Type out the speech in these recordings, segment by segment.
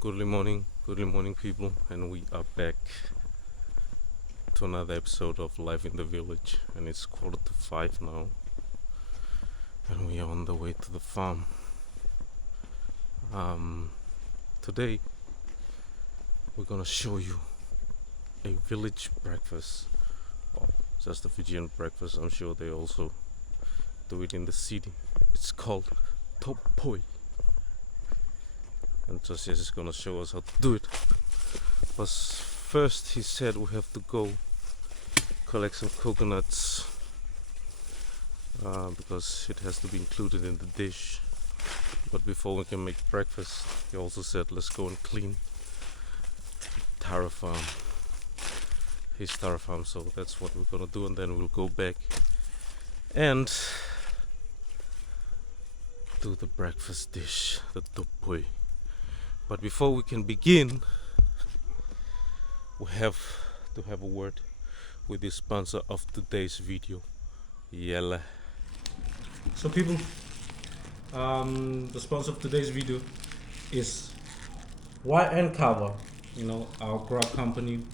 Good morning, people, and we are back to another episode of Life in the Village. And it's 4:45 now, and we are on the way to the farm. Today, we're gonna show you a village breakfast, or just a Fijian breakfast. I'm sure they also do it in the city. It's called Topoi. And Josese is gonna show us how to do it. But first he said we have to go collect some coconuts because it has to be included in the dish. But before we can make breakfast, he also said let's go and clean taro farm, his taro farm. So that's what we're gonna do, and then we'll go back and do the breakfast dish, the topoi. But before we can begin, we have to have a word with the sponsor of today's video, Yella. So people, the sponsor of today's video is Kava. Our grog company,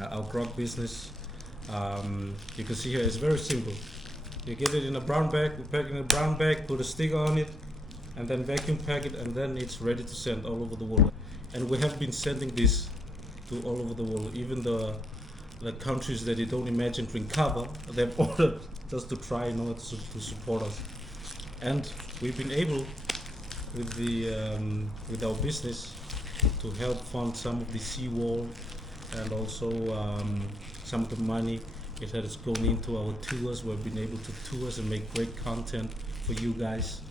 our grog business. You can see here it's very simple. You get it in a brown bag, we pack it in a brown bag, put a sticker on it, and then vacuum pack it, and then it's ready to send all over the world. And we have been sending this to all over the world, even the countries that you don't imagine drink Kava. They've ordered just to try, to support us. And we've been able, with our business, to help fund some of the seawall, and also some of the money it has gone into our tours. We've been able to tour and make great content for you guys.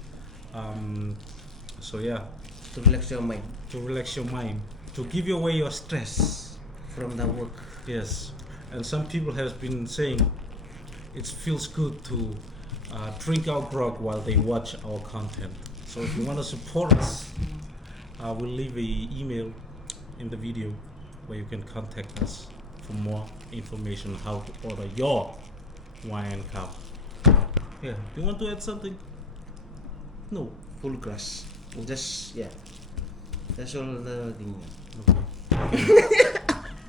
So yeah, to relax your mind, to give you away your stress from the work. Yes, and some people have been saying it feels good to drink our grog while they watch our content. So if you want to support us, we'll leave an email in the video where you can contact us for more information on how to order your wine cup. Yeah, do you want to add something? No. Full grass. Just that's all the thing.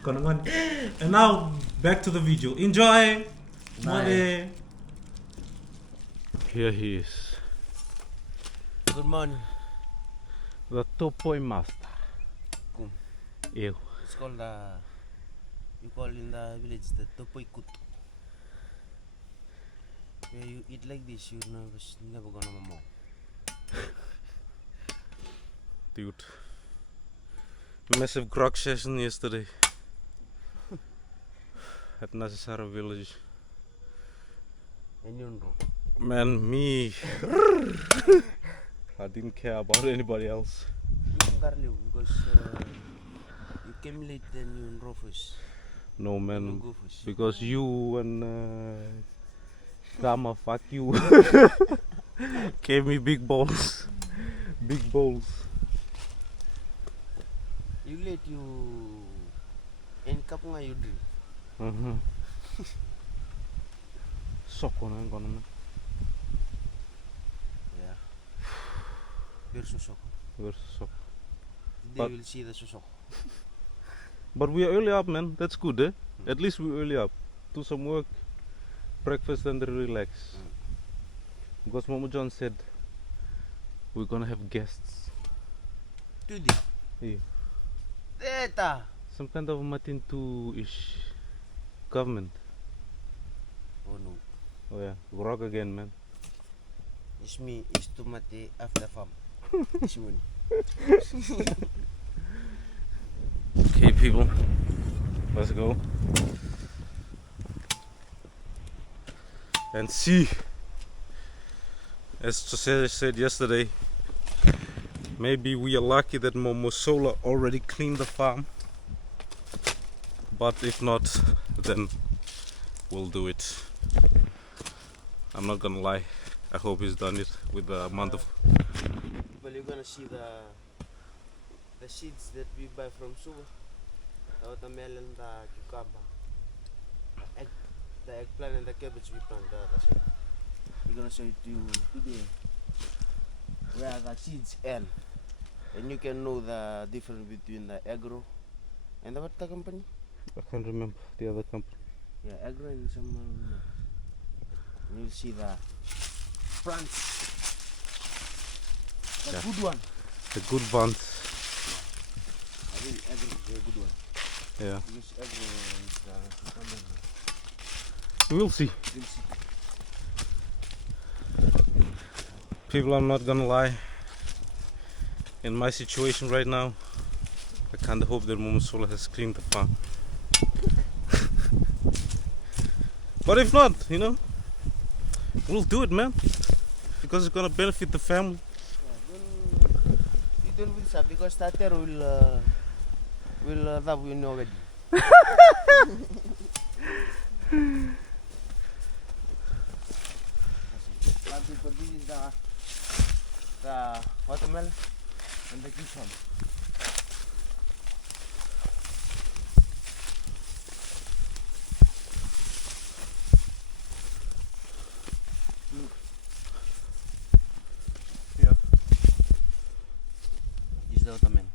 Okay. And now back to the video. Enjoy. Bye. Here he is, Good morning. the Topoi master. Ew. It's called you call in the village the Topoi kut. Where you eat like this, you never gonna more. Dude, massive grog session yesterday at Navuti village. And you know. Man, me, I didn't care about anybody else. Because you came late, then you enroll first. No man, You go first. because you and Kama, fuck you, gave me big balls. Big balls. You late, you end cup nga you do. Soko na kono man. Yeah. You're susok. We're soko. They will see the susok. But we are early up, man. That's good, eh? At least we're early up. Do some work, breakfast, and then relax. Because Momo John said we're gonna have guests. Today. Yeah. Data. Some kind of Matintu-ish government. Oh no. Oh yeah, rock again, man. It's me, it's Tomate after farm. It's money. Okay, people, let's go and see. As Josese said yesterday, maybe we are lucky that Momosola already cleaned the farm, but if not, then we'll do it. I'm not gonna lie, I hope he's done it with the amount of... Well, you're gonna see the seeds that we buy from Suba, the watermelon, the cucumber, the eggplant and the cabbage we plant. We're gonna show it to you today. Where the seeds and And you can know the difference between the agro and the what the company? I can't remember the other company. Yeah, agro and some. You'll see the plants. The Yeah. good one. The good ones. I think agro is a good one. Yeah. Because agro is We'll see. you'll see. People, I'm not gonna lie. In my situation right now, I kinda hope that Momosola has cleaned the farm. But if not, you know, we'll do it, man. Because it's gonna benefit the family. You don't will say because starter will have you know already. People, this is the watermelon and the cucumber. Yeah. This is the watermelon.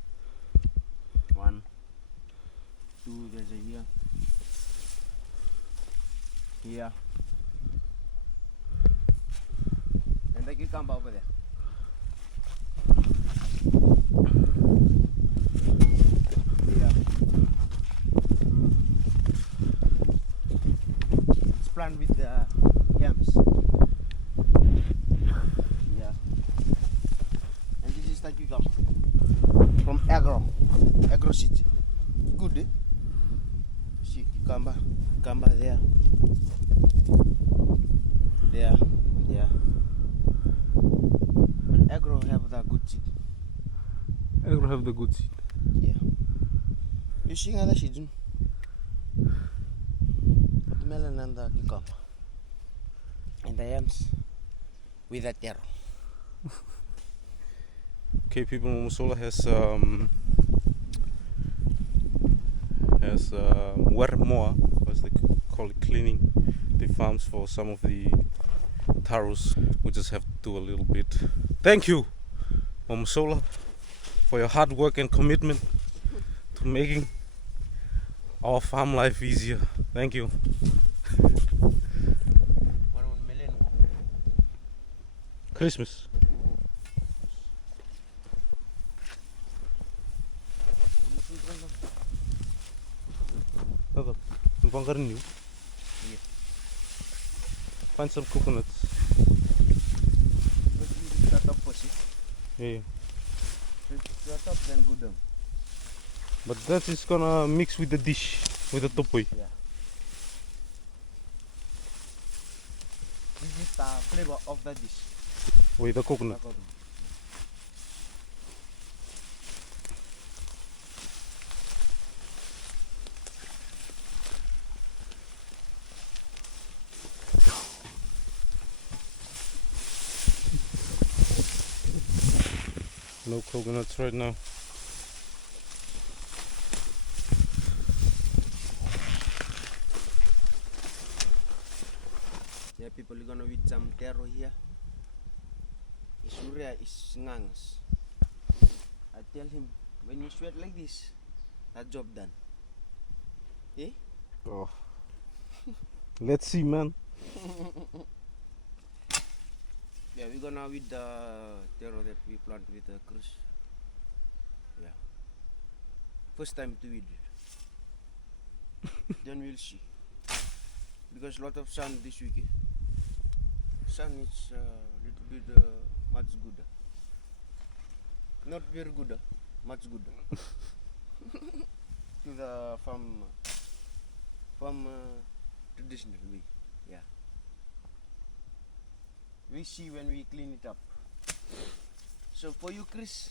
1, 2, there's a here. Here. And the cucumber over there. Here. It's planted with the yams. Yeah. And this is the cucumber from agro seeds. Good, eh? See cucumber there. There. But agro have the good seed. Agro have the good seed. Yeah. You see other seeds? Watermelon and the cucumber. And the yams with the taro. Okay, people, Momosola has work more, as they call it, cleaning the farms for some of the taros. We just have to do a little bit. Thank you, Momosola, for your hard work and commitment to making our farm life easier. Thank you. 1 million. Christmas. Nada, vão garinho. Yeah. Find some coconuts. But you cut up pussy. Yeah. Cut up then go down. But that is gonna mix with the dish, with the topoi. Yeah. This is the flavor of the dish. With the coconut. No coconuts right now. Yeah, people are gonna eat some taro here. Surya is ngangs. I tell him, when you sweat like this, that job done. Eh? Oh. Let's see, man. Yeah, we're gonna with the taro that we plant with the cruise. Yeah. First time to eat it. Then we'll see. Because lot of sun this week. Eh? Sun is little bit much good. Not very good, much good. To the farm traditional way. Yeah. We see when we clean it up. So for you, Chris,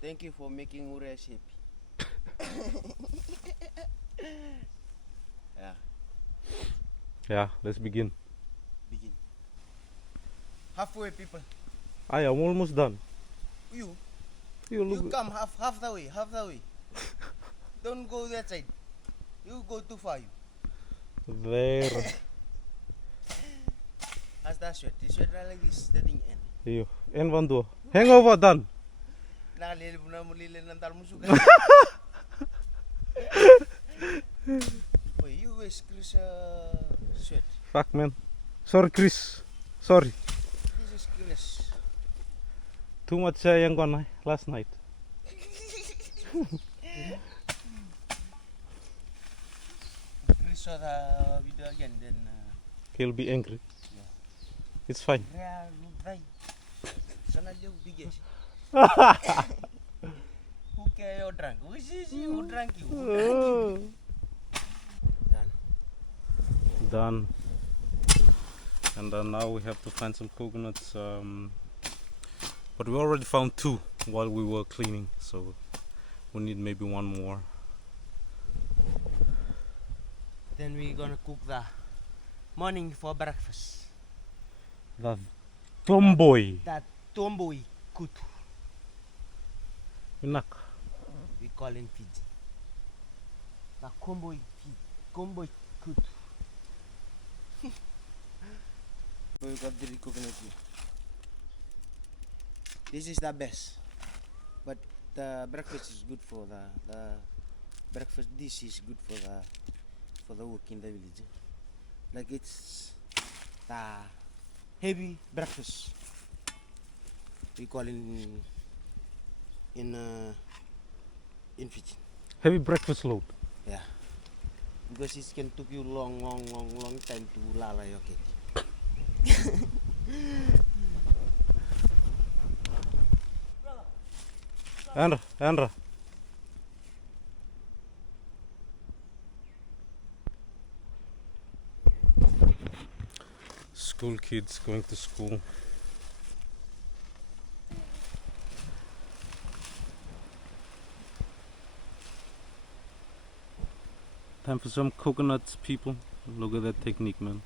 thank you for making Ures happy. Yeah. Yeah, let's begin. Begin. Halfway, people. I am almost done. You You come half the way. Don't go that side. You go too far. You. there. How's that sweat? You sweat right like this, the thing end. You. En van door. Hangover done. Nalil mo na mulili ng talmusug. Boy, you wear Chris sweat. Fuck man. Sorry Chris. Sorry. This is Chris. Too much yang gone last night. Chris saw the video again, then He'll be angry. yeah. It's fine. Real right. Sana liu biggest. Who care you drunk? Who is you drunk you? Done. Done. And now we have to find some coconuts. But we already found 2 while we were cleaning, so we need maybe 1 more. Then we gonna cook the morning for breakfast. The tomboy. That Topoi kutu. Enak. We call in Fiji. The Komboi kutu. We got the coconut here. This is the best, but the breakfast is good for the breakfast dish is good for the work in the village. Like it's the heavy breakfast. We call in Fiji. Heavy breakfast load. Yeah, because it can take you long time to lala your cake. Andra. School kids going to school. Time for some coconuts, people. Look at that technique, man.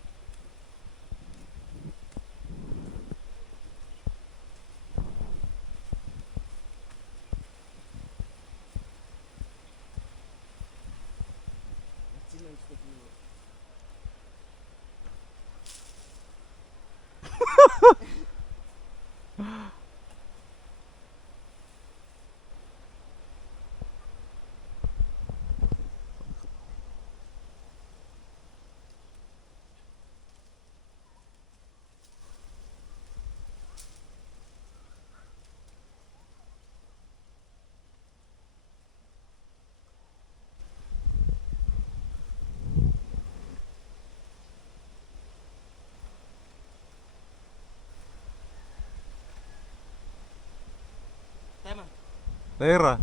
Daerah.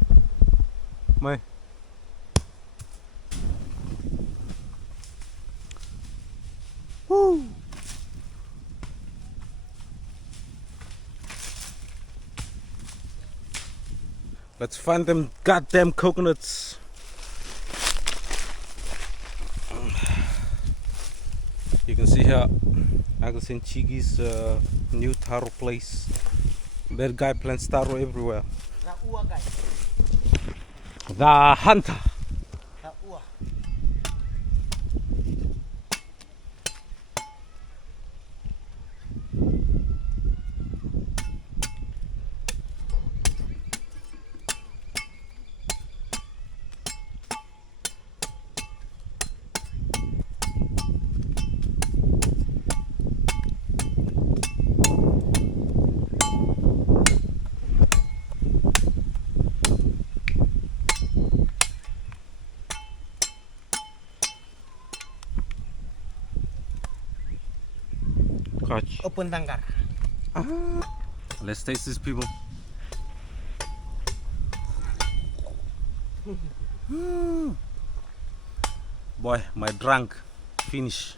Mai. Woo. Let's find them goddamn coconuts. You can see here Agus in Chigi's new taro place. That guy plants taro everywhere. The hunter. Catch. Open tangkar. Let's taste this, people. Boy, my drunk finish.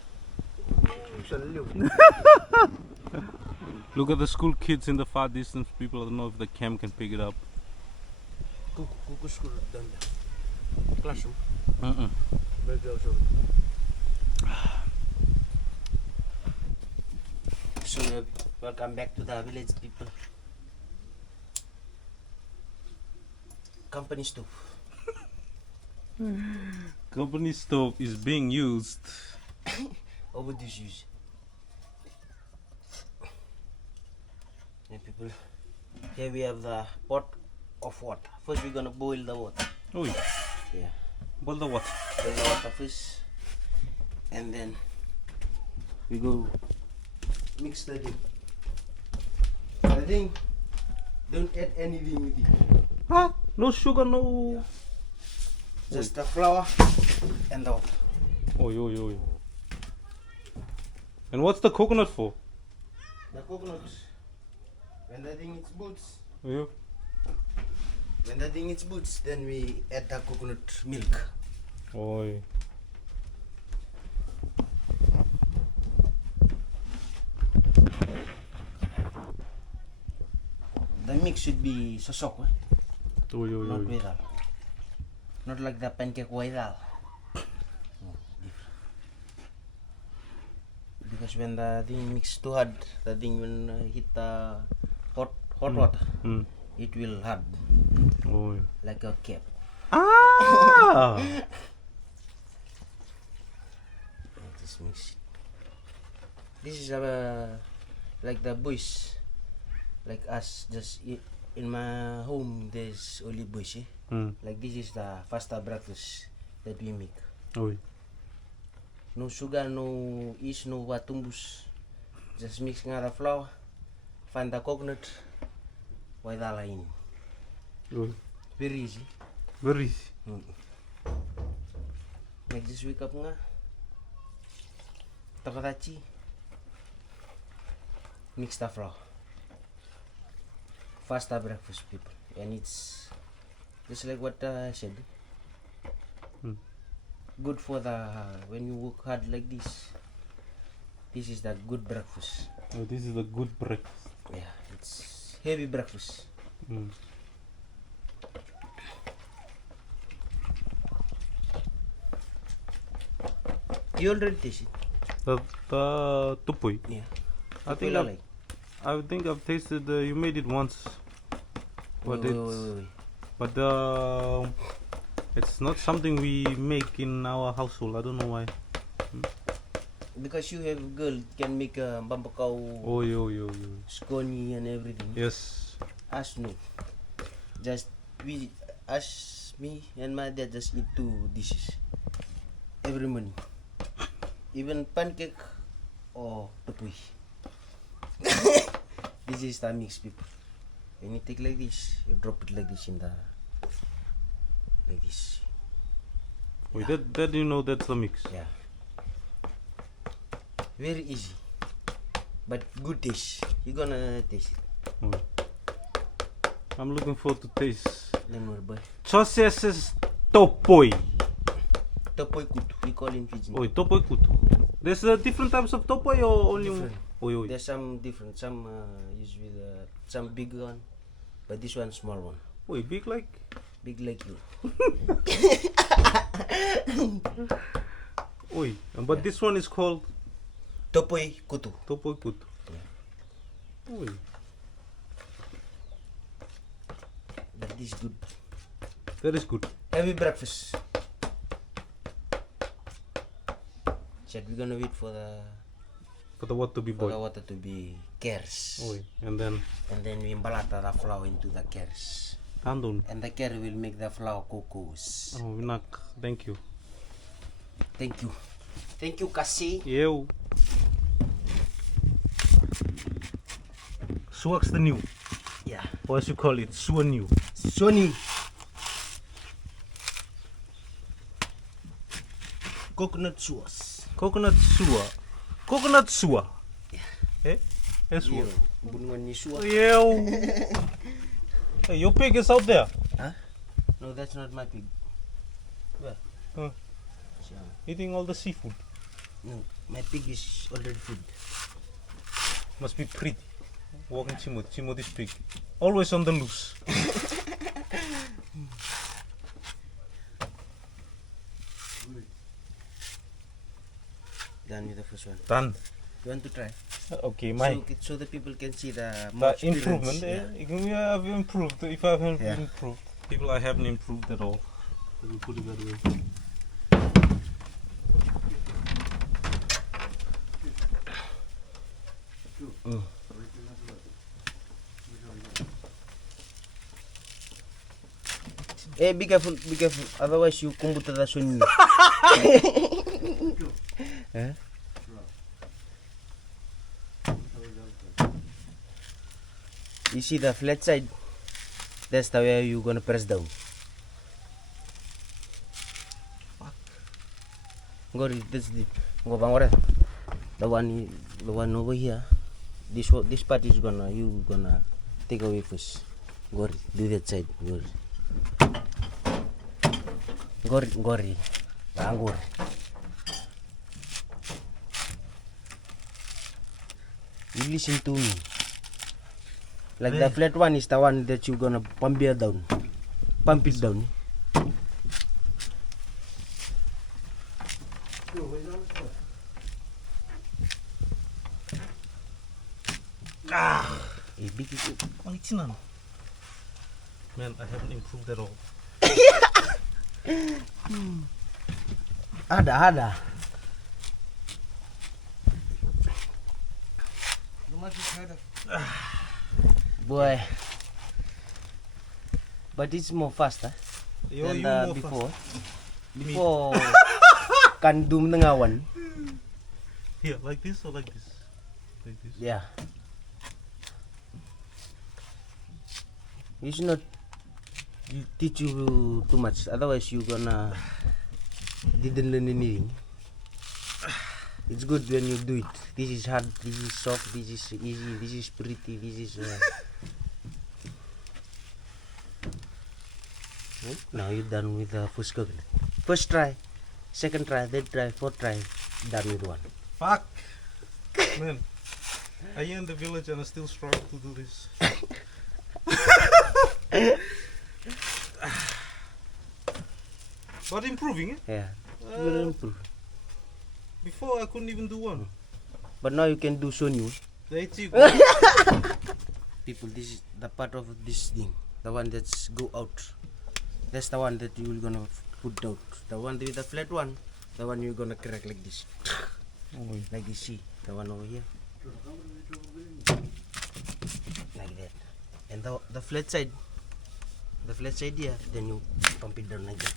Look at the school kids in the far distance, people. I don't know if the cam can pick it up. Classroom. So welcome back to the village, people. Company stove. Company stove is being used. Over disuse. Yeah, people. Here we have the pot of water. First we're gonna boil the water. Oh, Yeah. boil the water. Boil the water first. And then we go mix the thing. The thing, don't add anything with it. Huh? No sugar, no. Just the flour and the water. Oi. And what's the coconut for? The coconuts. When the thing is boots. Yeah. When the thing is boots, then we add the coconut milk. Oi. The mix should be sosok, not wedal. Not like the pancake wedal. No, different. Because when the thing mix too hard, the thing when hit the hot water, it will hard Oi. like a cap. Ah! Just mix it. This is like the boys, like us. Just in my home, there's only boys. Like this is the faster breakfast that we make. Oi. No sugar, no yeast, no watumbus. Just mix the flour, find the coconut, with the line. Oi. Very easy. Very easy. Make this wake up nga. Takarachi. Mix the flour. Faster breakfast, people, and it's just like what I said. Good for the when you work hard like this. This is the good breakfast. Oh, this is a good breakfast. Yeah, it's heavy breakfast. You already tasted? The topoi. Yeah. I think I've tasted. You made it once, but Wait. but it's not something we make in our household. I don't know why. Because you have girl can make a bambakau, Oh. scone and everything. Yes. Us no. Just me and my dad just eat 2 dishes every morning. Even pancake or topoi. This is the mix, people. When you take like this, you drop it like this in the like this. Wait, that you know that's the mix. Yeah. Very easy, but good taste. You're gonna taste it. Oh. I'm looking forward to taste Then we'll buy Josese's topoi. Topoi kutu. We call in Fijian. Oh, topoi kutu. There's different types of topoi or only Different. Oi. There's some different. Some use with some big one, but this one small one. Oi, big like you. Oi, but this one is called Topoi kutu. topoi kutu. Oi. That is good. That is good. Heavy breakfast. Said we're gonna wait for the water to be the boiled. water to be kers. Oi, and then we balata the flour into the kers. andon. And the ker will make the flour cocos. Oh, Vinak, thank you. Thank you, Kasi. Eu. Suak's the new, Yeah. or as you call it, Sua new. Sony. Coconut sauce. Coconut Sua. Eh? Sua. Bungan ni sua. Eu. Hey, your pig is out there. Huh? No, that's not my pig. Well, Huh. Eating all the seafood. no, my pig is already food. Must be pretty. Walking Timothy's pig. Always on the loose. Done with the first one. Done. You want to try? Okay, my So the people can see the the experience. improvement. Yeah. We have improved. If I haven't Yeah. improved, people, I haven't improved at all. Let me put it that way. Hey, be careful, otherwise you come to the sun. Eh? You see the flat side? That's the way you're gonna press down. Go this deep. Go bang the one over here. This part is gonna take away first. Go do that side. Go bang You listen to me. Like the flat one is the one that you're gonna pump it down. Pump it down. Big Man, I haven't improved at all. Ada. Boy. But it's more faster than before. Before can do ngawan. Here, like this or like this? Like this. Yeah. You should not teach you too much, otherwise you gonna didn't learn anything. It's good when you do it. This is hard, this is soft, this is easy, this is pretty, this is now you're done with the first coconut. First try, second try, third try, fourth try, done with one. Fuck! Man, I am in the village and I still struggle to do this. But improving, eh? Yeah, will improve. Before I couldn't even do one. But now you can do Sonyu. People, this is the part of this thing. The one that's go out. That's the one that you're gonna put out. The one with the flat one, the one you're gonna crack like this. Like this, see? The one over here. Like that. And the flat side here, then you pump it down like that.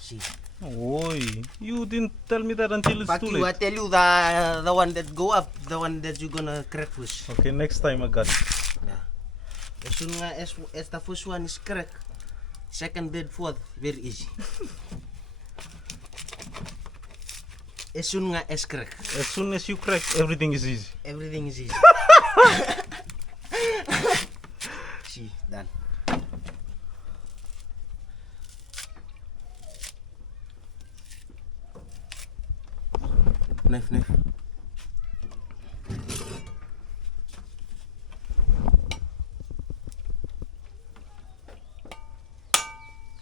See? Oi, you didn't tell me that until it's too late. I tell you the one that go up, the one that you gonna crack first. Okay, next time I got it. Yeah. As soon as the first one is cracked, second, third, fourth, very easy. As soon as crack. As soon as you crack, everything is easy. Everything is easy. See, done. Knife.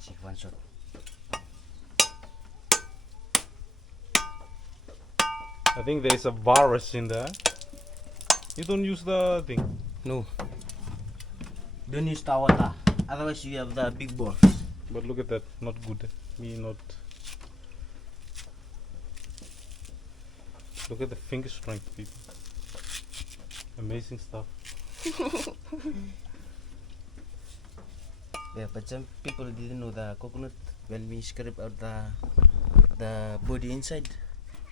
See, one shot. I think there is a virus in there. You don't use the thing. No. Don't use the water. Otherwise you have the big balls. But look at that, not good. Me not. Look at the finger strength, people. Amazing stuff. Yeah, but some people didn't know the coconut. When we scrape out the body inside,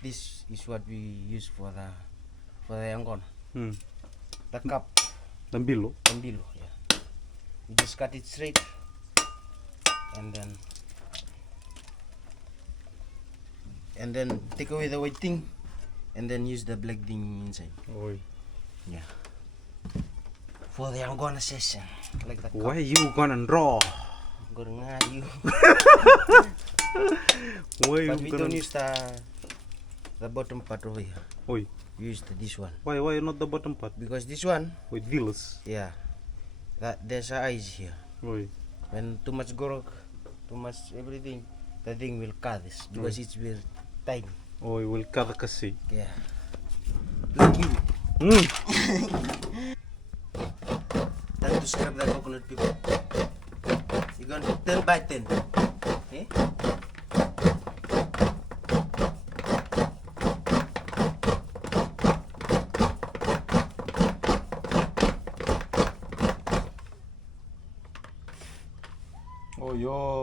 this is what we use for the yangon. The cup. The below. Yeah. You just cut it straight, and then take away the white thing, and then use the black thing inside. Oi. Yeah. For the yangon session, like the cup. Why you gonna draw? You. Why But you we gonna... don't use the bottom part over here. Oi. We use this one. Why not the bottom part? Because this one, With villas. yeah, there's eyes here. Oi. When too much gorok, too much everything, the thing will cut this because it's very tiny. Oi, will cut kasi. Yeah. Like you. Time to scrap the coconut, people. You're gonna 10 by 10. Okay? Oh yo.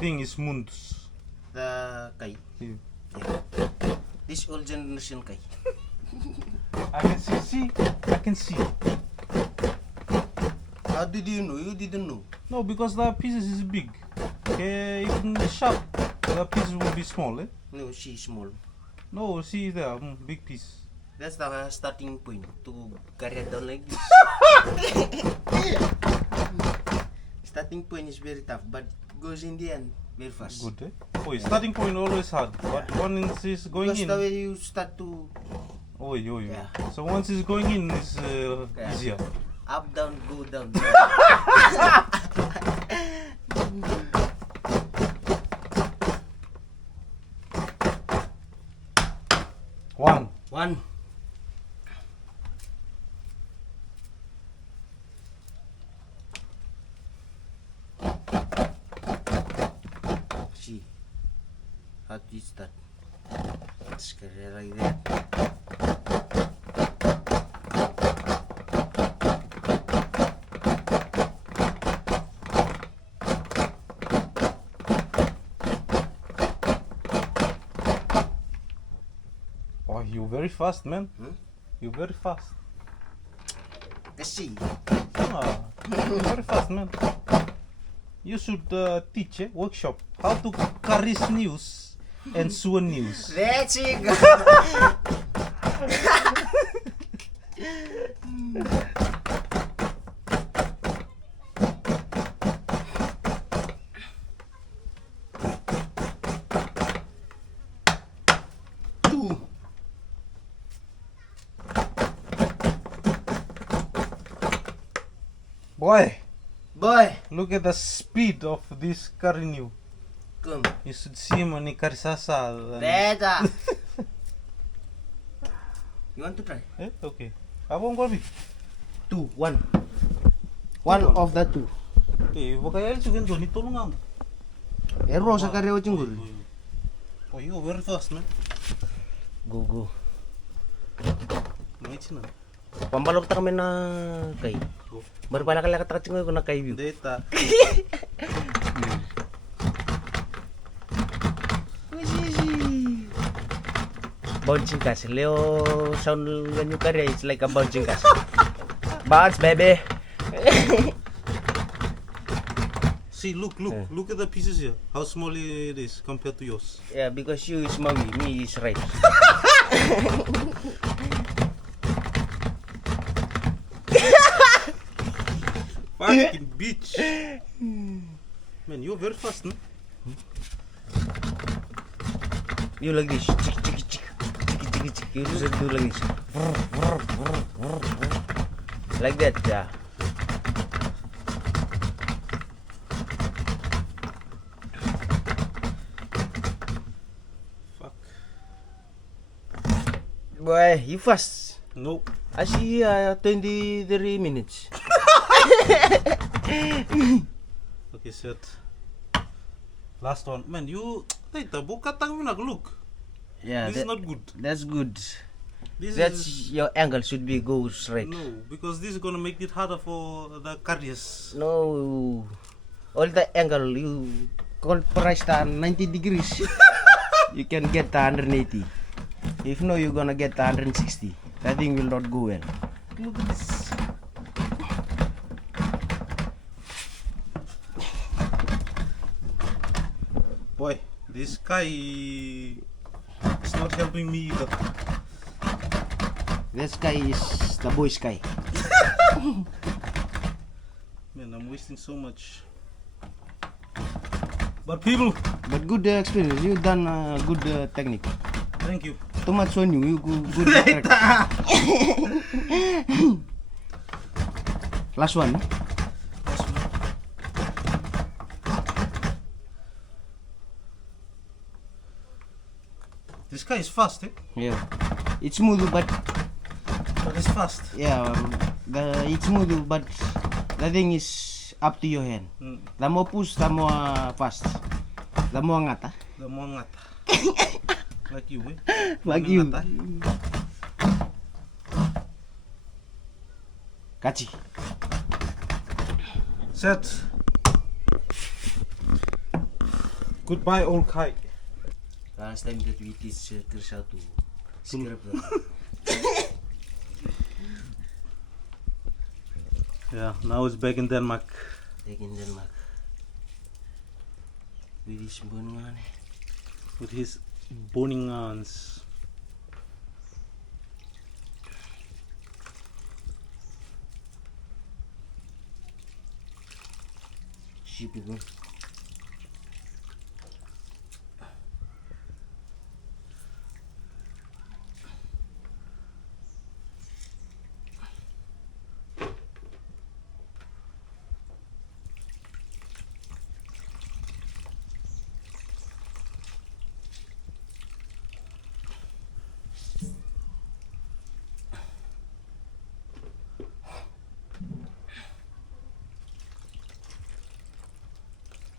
thing is mundus. The kai. Yeah. Yeah. This old generation kai. I can see. I can see. How did you know? You didn't know. No, because the pieces is big. Okay, in the shop, the pieces will be small. Eh? No, she small. No, see there, big piece. That's the starting point to carry it down like this. Starting point is very tough, but goes in the end very fast. Good, eh? Oh, starting point always hard, but once it's going Because in. the way you start to Oh, Yeah. So once it's going in, it's Yeah. easier. up, down, go down. One. See, how do you start? Just carry it like that. Oh, you're very fast, man. Hmm? You're very fast. Kasi, You're very fast, man. You should teach workshop how to carry news and swan news. that's it. Two. Boy, Boy, look at the speed of this carry new. come. You should see him on Karisasa. Beta. You want to try? Okay. Abang Gobi. Two, one. One of the two. Bakaya juga Johnny tolong ang. Ero sa kareo cunggur. Oh, you very fast, man. Go. Nice na. Pambalok ta kami na kay. Baru pala kala kata cunggur ko na kay view. Data. Bouncing castle. Leo sound when you carry it's like a bouncing castle. Bounce baby. See, look at the pieces here. How small it is compared to yours. Yeah, because you is Maui, me is right. Fucking bitch. Man, you're very fast, no? You like this. Chick. You just do like this. Like that, yeah. Fuck. Boy, you fast. Nope. I see 23 minutes. Okay, set. Last one. Man, you... Data, buka tang mo look. Yeah, This is not good. That's good. This That's is... your angle should be go straight. No, because this is gonna make it harder for the carriers. No, all the angle you compress 90 degrees. You can get 180. If no, you're gonna get 160. That thing will not go well. Look at this. Boy, this guy is not helping me either. This guy is the boy's guy. Man, I'm wasting so much. But people, But good experience. You done good technique. thank you. Too much on you. You good practice. Last one. This guy is fast, eh? Yeah. It's smooth, but It's fast. yeah, it's smooth, but the thing is up to your hand. The more push, the more fast. The more ngata. The more ngata. Like you, eh? Like More you. ngata. Kachi. Set. Goodbye, old kite. Last time that we teach Chris how to script. Yeah, now it's back in Denmark. Back in Denmark. With his burning. With his burning hands. Sheep people.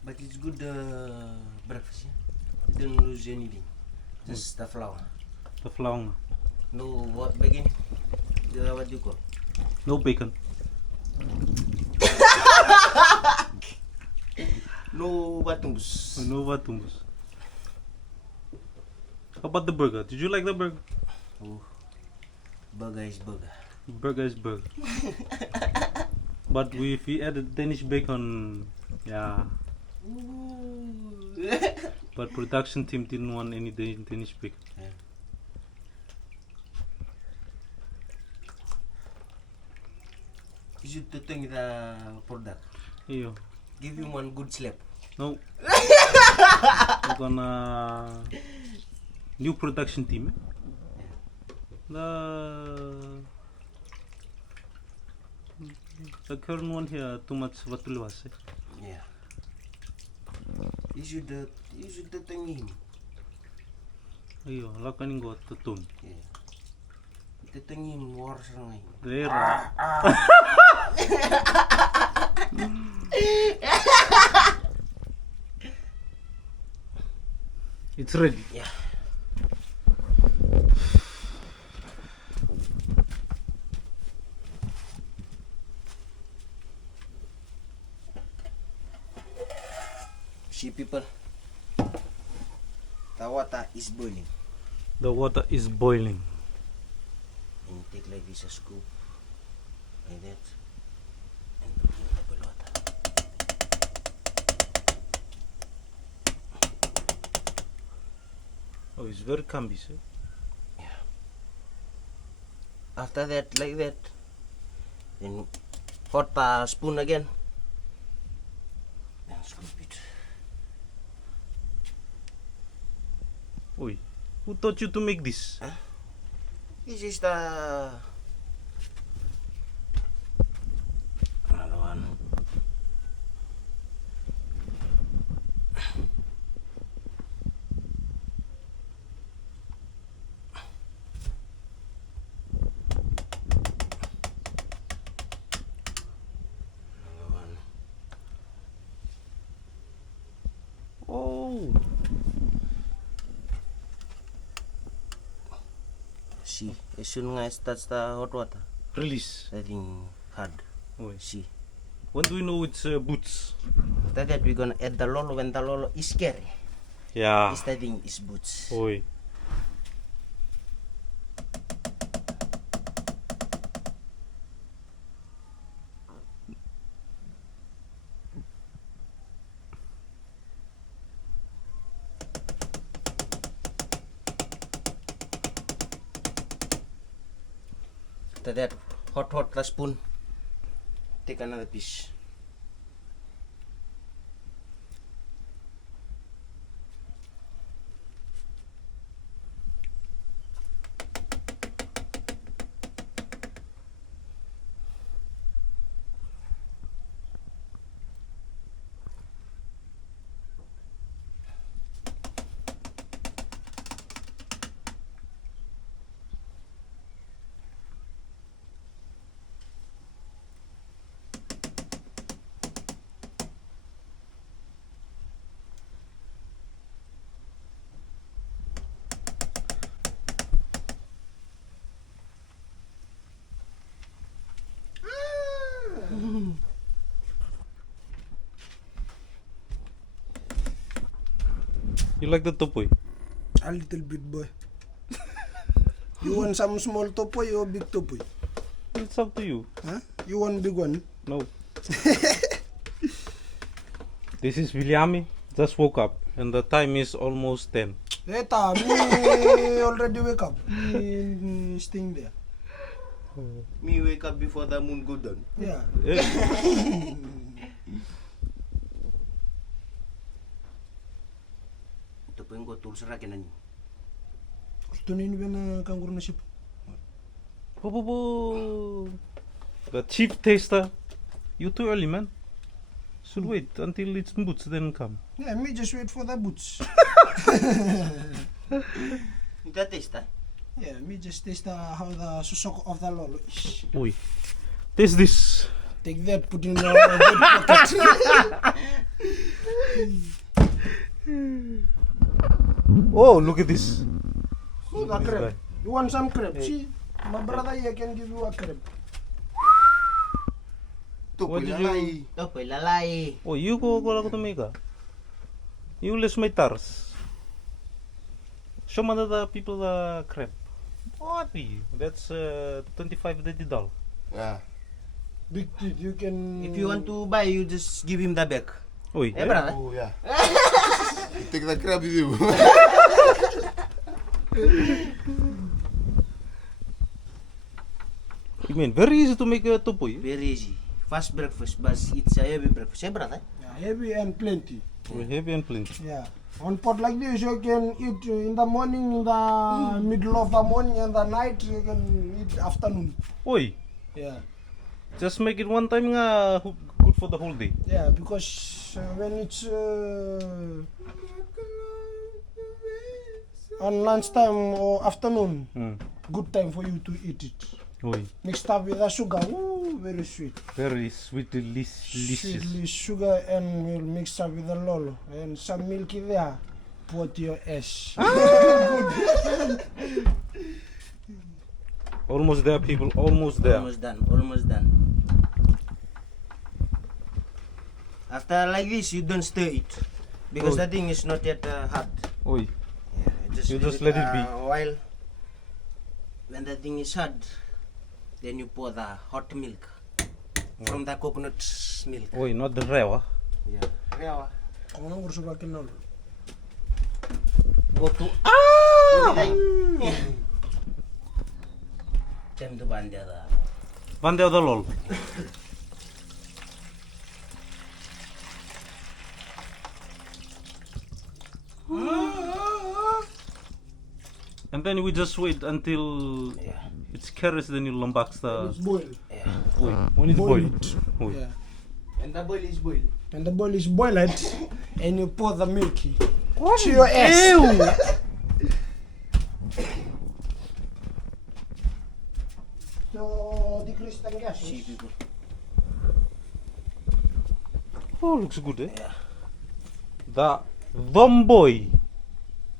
But it's good breakfast, yeah? You don't lose anything. Just the flour. The flour. No what bacon? What do you call? No bacon. No batumbus. No vatumbus. How about the burger? Did you like the burger? Oh, burger is burger. Burger is burger. But if we added Danish bacon, yeah. But production team didn't want any Danish bacon. Yeah. You should think the product. Ew. Give him one good slap. No. We're gonna new production team. The current one here too much vatulwas. Yeah. You should thank him. Ayo, lakanin go to tune. Yeah. Thank him more strong. There. It's ready. Yeah. See people, the water is boiling. The water is boiling. And you take like this a scoop, like that, and put in the boil water. Oh, it's very cambis. Eh? Yeah. After that, like that, then hot spoon again, and scoop it. Oi, who taught you to make this? Huh? This is the another one. Another one. Oh, See, as soon as it starts the hot water, release. I think hard. Oi. See. When do we know it's boots? After that, we're gonna add the lolo. When the lolo is scary, Yeah. this thing is boots. Oi. After that, hot the spoon. Take another piece. You like the topoi? A little bit, boy. You want some small topoi or big topoi? It's up to you. Huh? You want big one? No. This is Williami. Just woke up and the time is almost 10. Eta, me already wake up. Me staying there. Me wake up before the moon go down. Yeah. Topoi ngo tools rakenan. Gusto nini ba na kangaroo na ship? The chief taster. You too early, man. Should wait until it's boots, then come. Yeah, me just wait for the boots. Ita taste ah? Yeah, me just taste how the susok of the lolo is. Oi. Taste this. Take that, put in your good pocket. Oh, look at this. See the crab. You want some crab? See, my brother here can give you a crab. What Topoi did you- lalai. Topoi lalai. Oh, you go ako to make. You let's make tars. Show me the people the crab. What? That's $25. Yeah. Big teeth, you can. If you want to buy, you just give him the bag. Oi. Eh, brother? Oh yeah. You take the crab with you. You mean very easy to make a topoi? Very easy. Fast breakfast, but it's a heavy breakfast. Eh, brother? Yeah, heavy and plenty. Heavy and plenty. Yeah. On pot like this, you can eat in the morning, in the middle of the morning, and the night. You can eat afternoon. Oi. Yeah. Just make it one time nga good for the whole day. Yeah, because when it's on lunchtime or afternoon, good time for you to eat it. Oi. Mixed up with the sugar, ooh, very sweet. Very sweet, delicious. Sweetly sugar and we'll mix up with the lolo and some milky there. Put your ash. Almost there, people. Almost there. Almost done. Almost done. After like this, you don't stir it because Oh. the thing is not yet hard. Oi. Yeah, You just let it be. A while. When the thing is hard, then you pour the hot milk from the coconut milk. Oi, not the rewa. Yeah. Yeah. Kung ano gusto ba kinol? Go to Time to band the One the other lol. And then we just wait until Yeah. it's carries, then you lumbax the. It's boiled. Yeah. Oi, when it's Boil boiled. it. Oi. Yeah. And the boil is boiled. And the boil is boiled, and you pour the milky to your ass. So decrease the gas. See people. Oh, looks good, eh? Yeah. The domboy.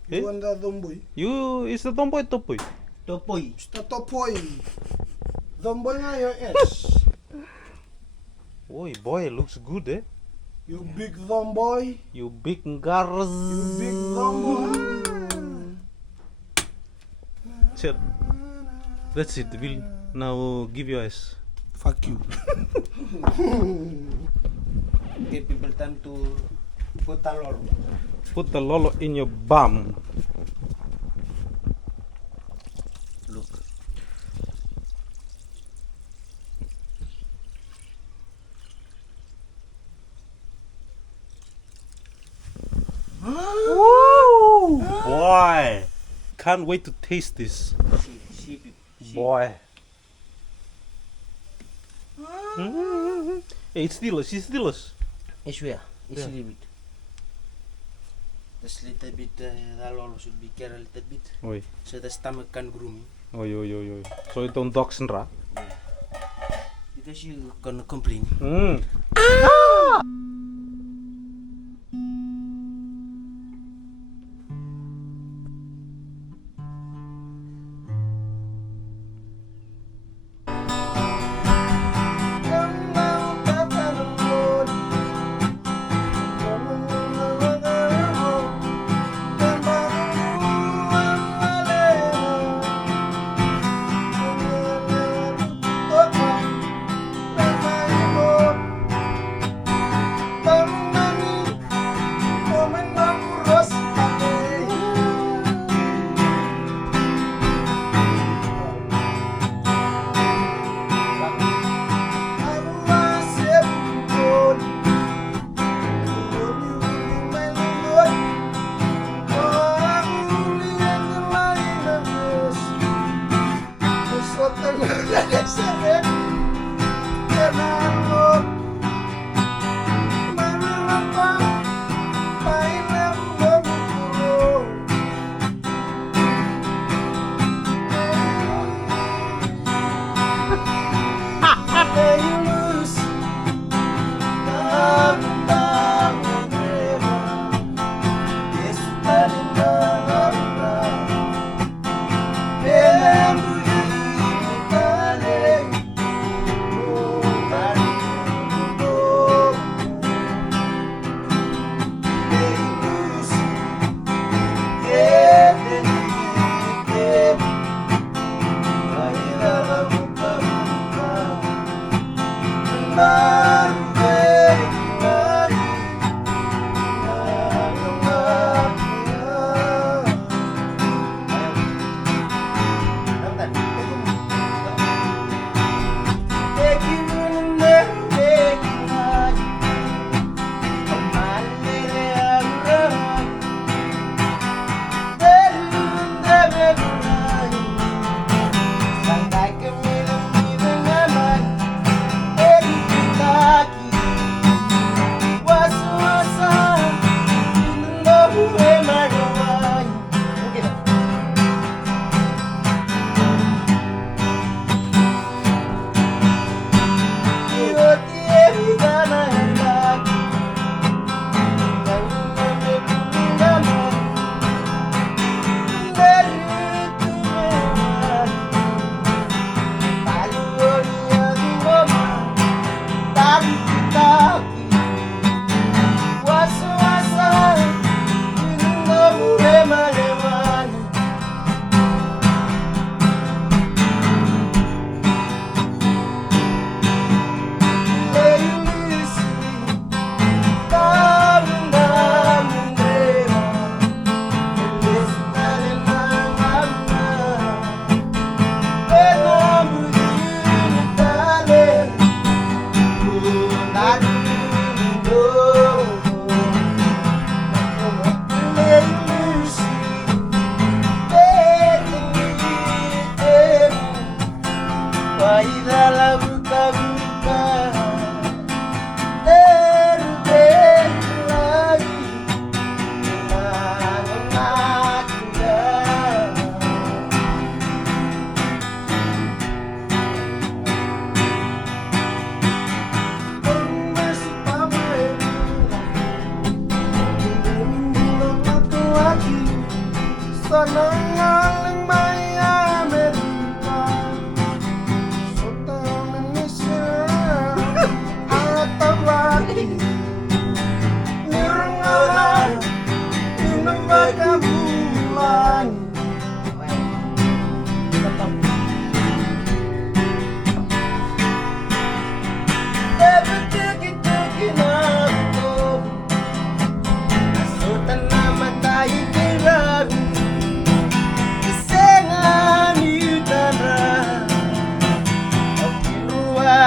You Eh? want the domboy? You is the domboy topoy. Topoi. It's the topoi. Domboy nga your ass. Oi, boy, looks good, eh? You big domboy. You big gars. You big domboy. Shit. That's it, Will. Now give your ass. Fuck you. Give people time to put a lot. Put the lolo in your bum. Look. Woo! Boy, can't wait to taste this. See people. See. Boy. Hey, it's delicious. It's delicious. It's where? It's Yeah. a little bit. Just little bit, the lolo should be careful a little bit. Oi, So the stomach can groom. oi, oi, oi, oi. So you don't dox and ra. Because you gonna complain.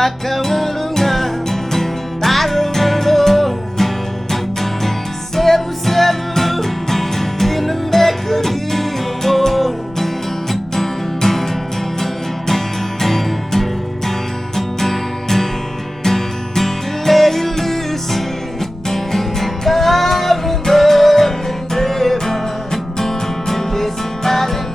Kakamulunga, Tarumulu, Sebu Sebu, in the bakery. Lady Lucy, carving them in river, in this valley,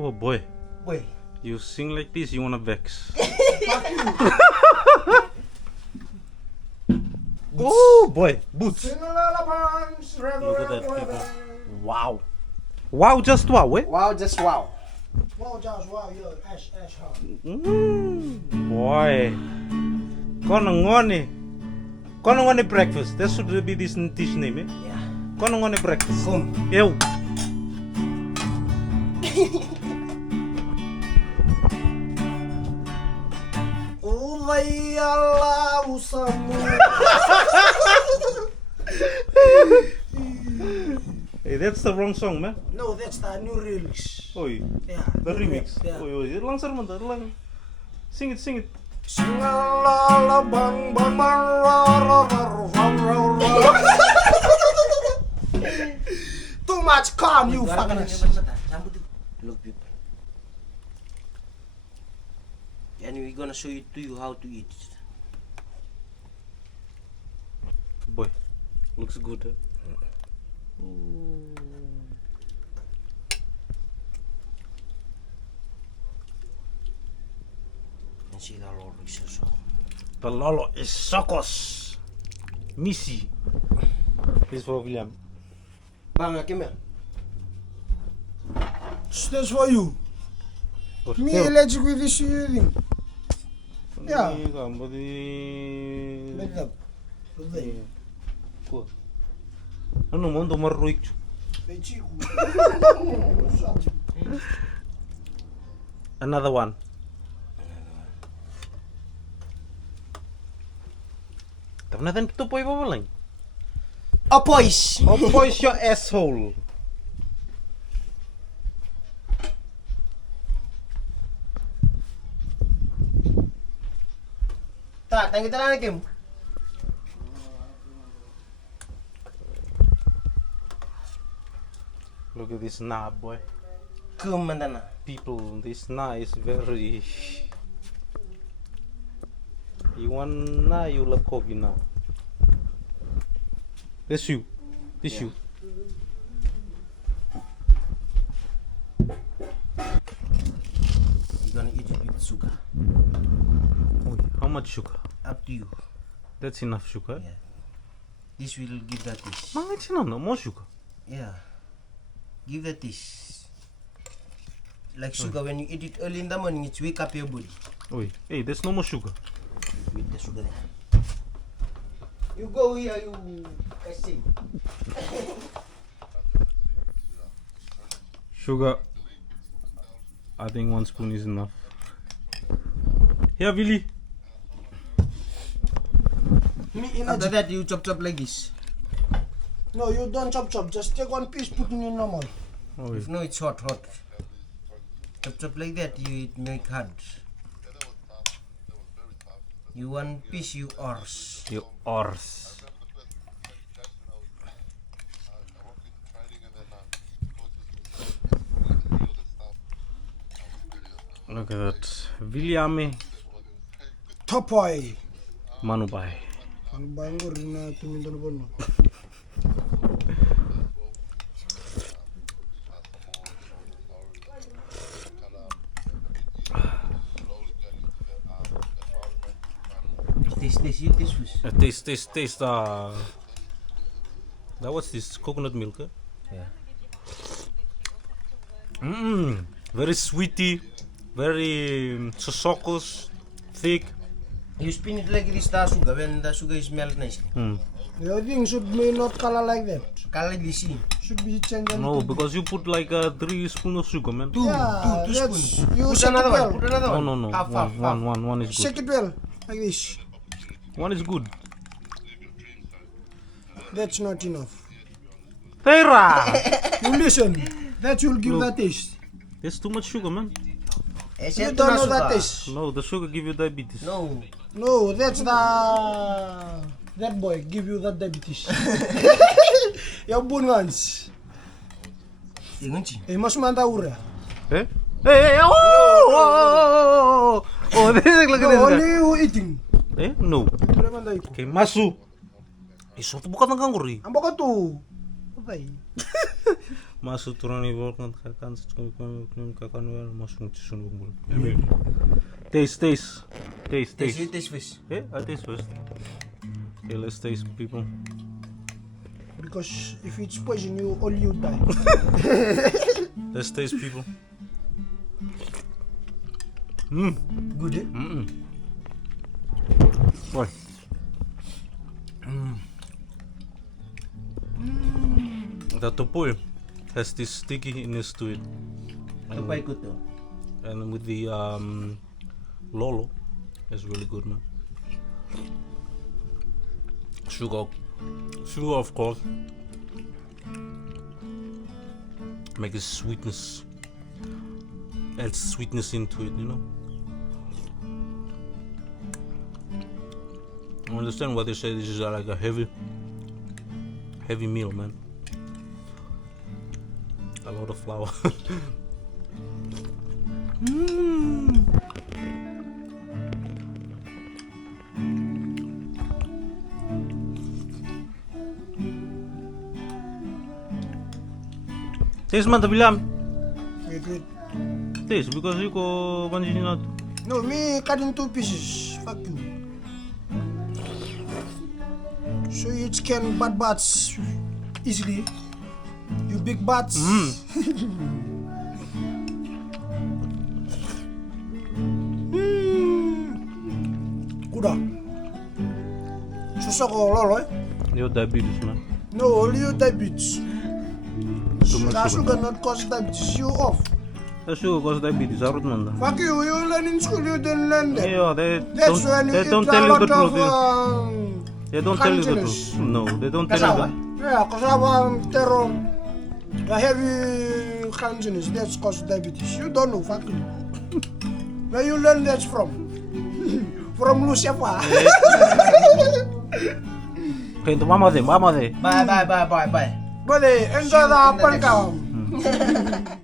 Oh boy, Boy, you sing like this, you wanna vex. Oh boy, boots. Look at that, people. Wow. Wow, just wow, eh? wow, just wow. Wow, just wow, yo, ash, hard. Boy. Konongone breakfast. That should be this dish name, eh? Yeah. Konongone breakfast. Come. Eu. Ulay Allah usamu. Hey, that's the wrong song, man. No, that's the new lyrics. Oi, Yeah. the remix. Yeah. Oi, lang sir man, lang. Sing it, sing it. Sing la bang bang ra. Too much calm, you fucking ass. Look, people. And we're gonna show it to you how to eat it. Boy, looks good, eh? And see the Lord is so. The lolo is sokos. Missy. This is for William. Bang, come here. That's for you. Me allergic with this thing. Yeah. Let it up. Ano mo, tumaruik. Another one. Tapi natin Topoi pa lang. Oh, boys. Topoi is your asshole. Tak, tangga tangan Kim. Look at this knob, boy. Kim mandana. People, this knob is very... You want na, you love coffee now. This you. This you. You're gonna eat it with sugar. How much sugar? Up to you. That's enough sugar. Yeah. This will give that taste. Man, it's enough, no more sugar. Yeah. Give that taste. Like sugar, when you eat it early in the morning, it's wake up your body. Oi, hey, there's no more sugar. With the sugar there. You go here, you sing. Sugar. I think 1 spoon is enough. Here, Willy. After that, you chop like this. No, you don't chop. Just take one piece, put in your normal. Oh, If no, it's hot. Chop like that, you make hard. You one piece, you ors. you arse. Look at that. William Topoi. Manubai. Ang bangor na tumindan po no. Taste. You taste first. Taste. That what's this? Coconut milk, eh? Yeah. Very sweety, very sosokos, thick. You spin it like this, the sugar, when the sugar is melted nicely. The thing should be not color like that. Color like this. Should be changed. No, because you put like 3 spoons of sugar, man. Two that's- spoons. You Put shake another it well. one. Put another one. No. Half. One is good. Shake it well, like this. One is good. That's not enough. Tera! You listen. That will give the taste. There's too much sugar, man. You don't know that taste. No, the sugar give you diabetes. No. No, that's that boy give you the diabetes. Your bone ones. Inganchi. Mas manda ura. Eh? Hey! Oh, this is like No, this only guy. you eating. Eh? No. Pura manda iko. Okay, masu. Iso tu bukan ng kanguri. Amba ka tu. Okay. Masu turun ni volkan kakan kakan masuk cisun bungul. Taste. Taste. You taste first. Eh, I taste first. Okay, let's taste, people. Because if it's poison, you die. Let's taste, people. Good, eh? Boy. The topoi has this stickiness to it. Topoi good too. And with the lolo, it's really good, man. Sugar of course, make a sweetness, adds sweetness into it, you know. I understand why they say this is like a heavy meal, man. A lot of flour. Taste man bilang. Wait. Taste because you go manjin not. No, me cut in 2 pieces. Fuck you. So each can bats easily. You big bats. Kuda. Susah ko lolo. Your diabetes, man. No, only you diabetes. Too much That sugar. sugar not cause diabetes. You off. The sugar causes diabetes. Arut man. Fuck you. You learn in school. You didn't learn that. Yeah, That's when you they eat don't a tell you lot the truth. of They don't tell you the cancerous. truth. No, they don't tell you cassava. the. Yeah, cassava, taro, the heavy cancerous. That's cause diabetes. You don't know, fuck you. Where you learn that from? From Lucifer. Okay, to mama de. Bye. But enjoy the pancake.